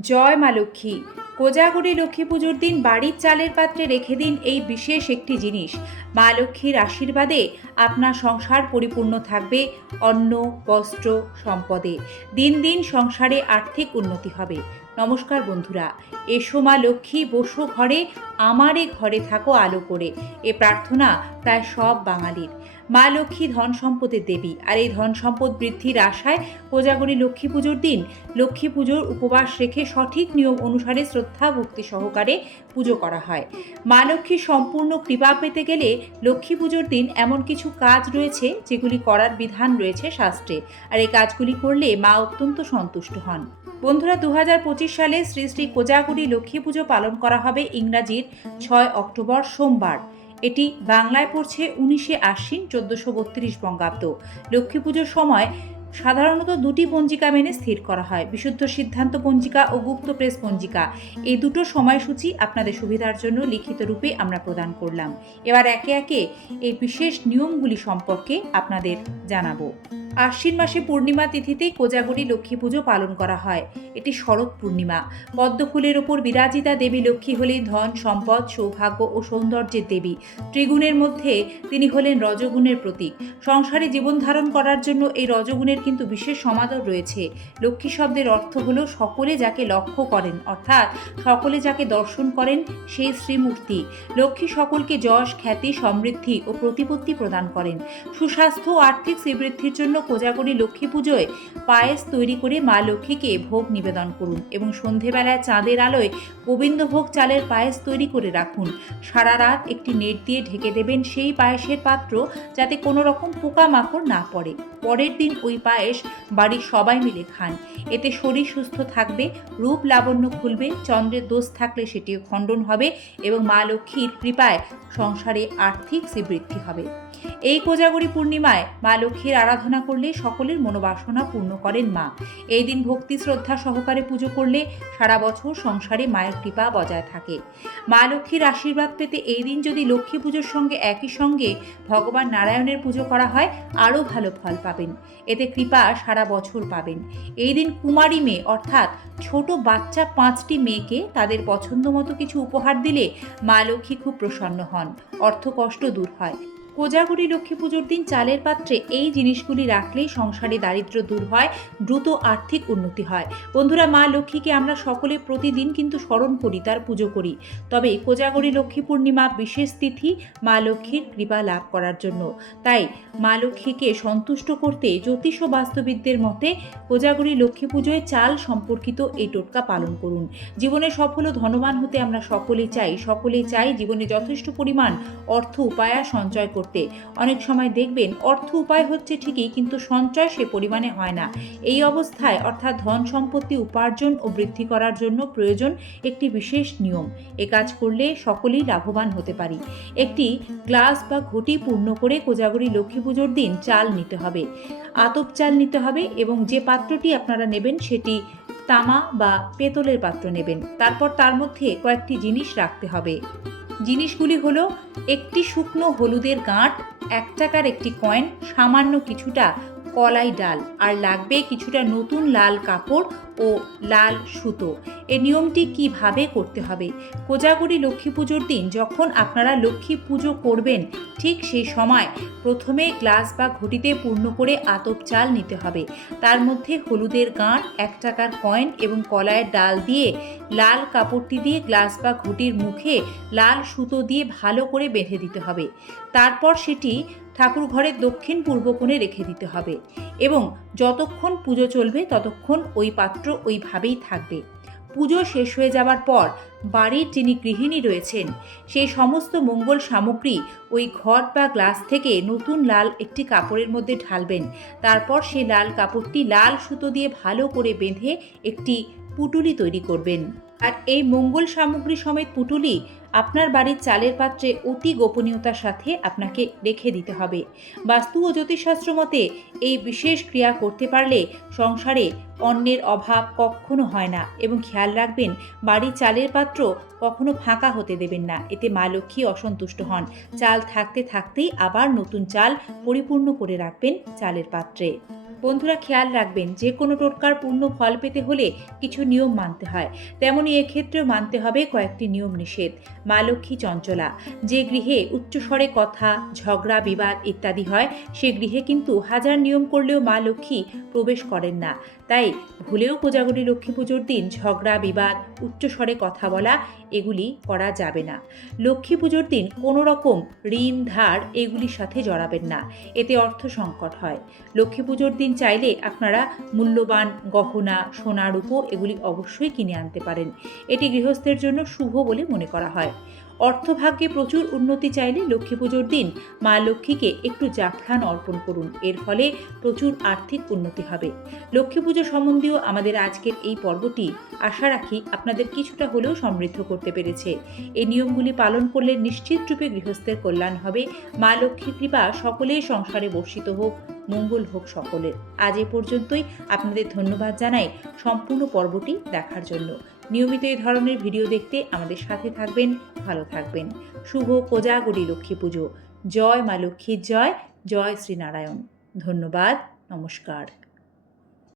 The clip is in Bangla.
জয় মা লক্ষ্মী। কোজাগরি লক্ষ্মী পুজোর দিন বাড়ির চালের পাত্রে রেখে দিন এই বিশেষ একটি জিনিস। মা লক্ষ্মীর আশীর্বাদে আপনার সংসার পরিপূর্ণ থাকবে অন্ন, বস্ত্র, সম্পদে। দিন দিন সংসারে আর্থিক উন্নতি হবে। নমস্কার বন্ধুরা, এসো মা লক্ষ্মী, বসো ঘরে, আমারে ঘরে থাকো আলো করে। এ প্রার্থনা প্রায় সব বাঙালির। মা লক্ষ্মী ধন সম্পদের দেবী। আর এই ধন সম্পদ বৃদ্ধির আশায় কোজাগরি লক্ষ্মী পুজোর দিন লক্ষ্মী পুজোর উপবাস রেখে সঠিক নিয়ম অনুসারে শ্রদ্ধা ভক্তি সহকারে পুজো করা হয়। মা লক্ষ্মীর সম্পূর্ণ কৃপা পেতে গেলে লক্ষ্মী পুজোর দিন এমন কিছু কাজ রয়েছে যেগুলি করার বিধান রয়েছে শাস্ত্রে। আর এই কাজগুলি করলে মা অত্যন্ত সন্তুষ্ট হন। বন্ধুরা দু হাজার পঁচিশ সালে শ্রী শ্রী কোজাগুড়ি লক্ষ্মী পুজো পালন করা হবে ইংরাজির ছয় অক্টোবর সোমবার। এটি বাংলায় পড়ছে উনিশে আশ্বিন চোদ্দশো বত্রিশ বঙ্গাব্দ। লক্ষ্মী পুজোর সময় সাধারণত দুটি পঞ্জিকা মেনে স্থির করা হয়, বিশুদ্ধ সিদ্ধান্ত পঞ্জিকা ও গুপ্ত প্রেস পঞ্জিকা। এই দুটো সময়সূচি আপনাদের সুবিধার জন্য লিখিত রূপে আমরা প্রদান করলাম। এবার একে একে এই বিশেষ নিয়মগুলি সম্পর্কে আপনাদের জানাব। আশ্বিন মাসে পূর্ণিমা তিথিতে কোজাগরি লক্ষ্মী পুজো পালন করা হয়। এটি শরৎ পূর্ণিমা। পদ্ম ফুলের ওপর বিরাজিতা দেবী লক্ষ্মী হলেন ধন, সম্পদ, সৌভাগ্য ও সৌন্দর্যের দেবী। ত্রিগুণের মধ্যে তিনি হলেন রজগুণের প্রতীক। সংসারে জীবন ধারণ করার জন্য এই রজগুণের কিন্তু বিশেষ সমাদর রয়েছে। লক্ষ্মী শব্দের অর্থ হলো সকলে যাকে লক্ষ্য করেন, অর্থাৎ সকলে যাকে দর্শন করেন, সেই শ্রীমূর্তি। লক্ষ্মী সকলকে যশ, খ্যাতি, সমৃদ্ধি ও প্রতিপত্তি প্রদান করেন। সুস্বাস্থ্য ও আর্থিক শ্রীবৃদ্ধির জন্য কোজাগরি লক্ষ্মী পুজোয় পায়েস তৈরি করে মা লক্ষ্মীকে ভোগ নিবেদন করুন এবং সন্ধেবেলায় চাঁদের আলোয় গোবিন্দভোগ চালের পায়েস তৈরি করে রাখুন। সারা রাত একটি নেট দিয়ে ঢেকে দেবেন সেই পায়েসের পাত্র যাতে কোনো রকম পোকামাকড় না পড়ে। পরের দিন ওই পায়েস বাড়ির সবাই মিলে খান। এতে শরীর সুস্থ থাকবে, রূপ লাবণ্য খুলবে, চন্দ্রের দোষ থাকলে সেটিও খণ্ডন হবে এবং মা লক্ষ্মীর কৃপায় সংসারে আর্থিক শ্রীবৃদ্ধি হবে। এই কোজাগরী পূর্ণিমায় মা লক্ষ্মীর আরাধনা করলে সকলের মনোবাসনা পূর্ণ করেন মা। এই দিন ভক্তি, শ্রদ্ধা সহকারে পুজো করলে সারা বছর সংসারে মায়ের কৃপা বজায় থাকে। মা লক্ষ্মীর আশীর্বাদ পেতে এই দিন যদি লক্ষ্মী পুজোর সঙ্গে একই সঙ্গে ভগবান নারায়ণের পুজো করা হয়, আরও ভালো ফল পাবেন। এতে কৃপা সারা বছর পাবেন। এই দিন কুমারী মেয়ে অর্থাৎ ছোট বাচ্চা পাঁচটি মেয়েকে তাদের পছন্দ মতো কিছু উপহার দিলে মা লক্ষ্মী খুব প্রসন্ন হন। অর্থকষ্ট দূর হয়। কোজাগরি লক্ষ্মী পুজোর দিন চালের পাত্রে এই জিনিসগুলি রাখলেই সংসারে দারিদ্র্য দূর হয়, দ্রুত আর্থিক উন্নতি হয়। বন্ধুরা, মা লক্ষ্মীকে আমরা সকলে প্রতিদিন কিন্তু স্মরণ করি, তার পুজো করি। তবে কোজাগরি লক্ষ্মী পূর্ণিমা বিশেষ তিথি মা লক্ষ্মীর কৃপা লাভ করার জন্য। তাই মা লক্ষ্মীকে সন্তুষ্ট করতে জ্যোতিষ ও বাস্তুবিদদের মতে কোজাগরি লক্ষ্মী পুজোয় চাল সম্পর্কিত এই টোটকা পালন করুন। জীবনে সফল ও ধনবান হতে আমরা সকলেই চাই সকলেই চাই জীবনে যথেষ্ট পরিমাণ অর্থ, উপায়া সঞ্চয় করতে। অনেক সময় দেখবেন অর্থ উপায় হচ্ছে ঠিকই, কিন্তু সঞ্চয় সে পরিমাণে হয় না। এই অবস্থায় অর্থাৎ ধন সম্পত্তি উপার্জন ও বৃদ্ধি করার জন্য প্রয়োজন একটি বিশেষ নিয়ম। এ কাজ করলে সকলেই লাভবান হতে পারি। একটি গ্লাস বা ঘটি পূর্ণ করে কোজাগরি লক্ষ্মী পুজোর দিন চাল নিতে হবে। আতপ চাল নিতে হবে এবং যে পাত্রটি আপনারা নেবেন সেটি তামা বা পেতলের পাত্র নেবেন। তারপর তার মধ্যে কয়েকটি জিনিস রাখতে হবে। জিনিসগুলি হলো একটি শুকনো হলুদের গাঁট এক টাকার একটি কয়েন সামান্য কিছুটা কলাই ডাল আর লাগবে কিছুটা নতুন লাল কাপড় ও লাল সুতো। এই নিয়মটি কীভাবে করতে হবে? কোজাগরি লক্ষ্মী পুজোর দিন যখন আপনারা লক্ষ্মী পুজো করবেন, ঠিক সেই সময় প্রথমে গ্লাস বা ঘটিতে পূর্ণ করে আতপ চাল নিতে হবে। তার মধ্যে হলুদের গাঁট, এক টাকার কয়েন এবং কলাইয়ের ডাল দিয়ে লাল কাপড়টি দিয়ে গ্লাস বা ঘটির মুখে লাল সুতো দিয়ে ভালো করে বেঁধে দিতে হবে। তারপর সেটি ঠাকুর ঘরের দক্ষিণ পূর্ব কোণে রেখে দিতে হবে এবং যতক্ষণ পুজো চলবে ততক্ষণ ওই পাত্র ওইভাবেই থাকবে। পুজো শেষ হয়ে যাওয়ার পর বাড়ির যিনি গৃহিণী রয়েছেন, সেই সমস্ত মঙ্গল সামগ্রী ওই ঘর বা গ্লাস থেকে নতুন লাল একটি কাপড়ের মধ্যে ঢালবেন। তারপর সেই লাল কাপড়টি লাল সুতো দিয়ে ভালো করে বেঁধে একটি পুটুলি তৈরি করবেন। আর এই মঙ্গল সামগ্রী সমেত পুটুলি আপনার বাড়ির চালের পাত্রে অতি গোপনীয়তার সাথে আপনাকে রেখে দিতে হবে। বাস্তু ও জ্যোতিষশাস্ত্র মতে এই বিশেষ ক্রিয়া করতে পারলে সংসারে অন্যের অভাব কখনো হয় না এবং খেয়াল রাখবেন, বাড়ির চালের পাত্র কখনো ফাঁকা হতে দেবেন না। এতে মা লক্ষ্মী অসন্তুষ্ট হন। চাল থাকতে থাকতেই আবার নতুন চাল পরিপূর্ণ করে রাখবেন চালের পাত্রে। বন্ধুরা খেয়াল রাখবেন, যে কোনো টোটকার পূর্ণ ফল পেতে হলে কিছু নিয়ম মানতে হয়। তেমনই এক্ষেত্রেও মানতে হবে কয়েকটি নিয়ম নিষেধ। মা লক্ষ্মী চঞ্চলা, যে গৃহে উচ্চস্বরে কথা, ঝগড়া, বিবাদ ইত্যাদি হয়, সে গৃহে কিন্তু হাজার নিয়ম করলেও মা লক্ষ্মী প্রবেশ করেন না। তাই ভুলেও কোজাগরী লক্ষ্মী পুজোর দিন ঝগড়া, বিবাদ, উচ্চস্বরে কথা বলা এগুলি করা যাবে না। লক্ষ্মী পুজোর দিন কোনো রকম ঋণ, ধার এগুলির সাথে জড়াবেন না। এতে অর্থ সংকট হয়। লক্ষ্মী পুজোর দিন চাইলে আপনারা মূল্যবান গহনা সোনা রূপো এগুলি অবশ্যই কিনে আনতে পারেন। এটি গৃহস্থের জন্য শুভ বলে মনে করা হয়। অর্থভাগ্যে প্রচুর উন্নতি চাইলে লক্ষ্মী পুজোর দিন মা লক্ষ্মীকে একটু জাফরান অর্পণ করুন। এর ফলে প্রচুর আর্থিক উন্নতি হবে। লক্ষ্মী পুজো সম্বন্ধীয় আমাদের আজকের এই পর্বটি আশা রাখি আপনাদের কিছুটা হলেও সমৃদ্ধ করতে পেরেছে। এই নিয়মগুলি পালন করলে নিশ্চিত রূপে গৃহস্থের কল্যাণ হবে। মা লক্ষ্মীর কৃপা সকলেই সংসারে বর্ষিত হোক, মঙ্গল হোক সকলের। আজ এ পর্যন্তই। আপনাদের ধন্যবাদ জানাই সম্পূর্ণ পর্বটি দেখার জন্য। নিয়মিত এই ধরনের ভিডিও দেখতে আমাদের সাথে থাকবেন, ভালো থাকবেন। শুভ কোজাগরি লক্ষ্মী পুজো। জয় মা লক্ষ্মীর জয় জয় শ্রীনারায়ণ। ধন্যবাদ, নমস্কার।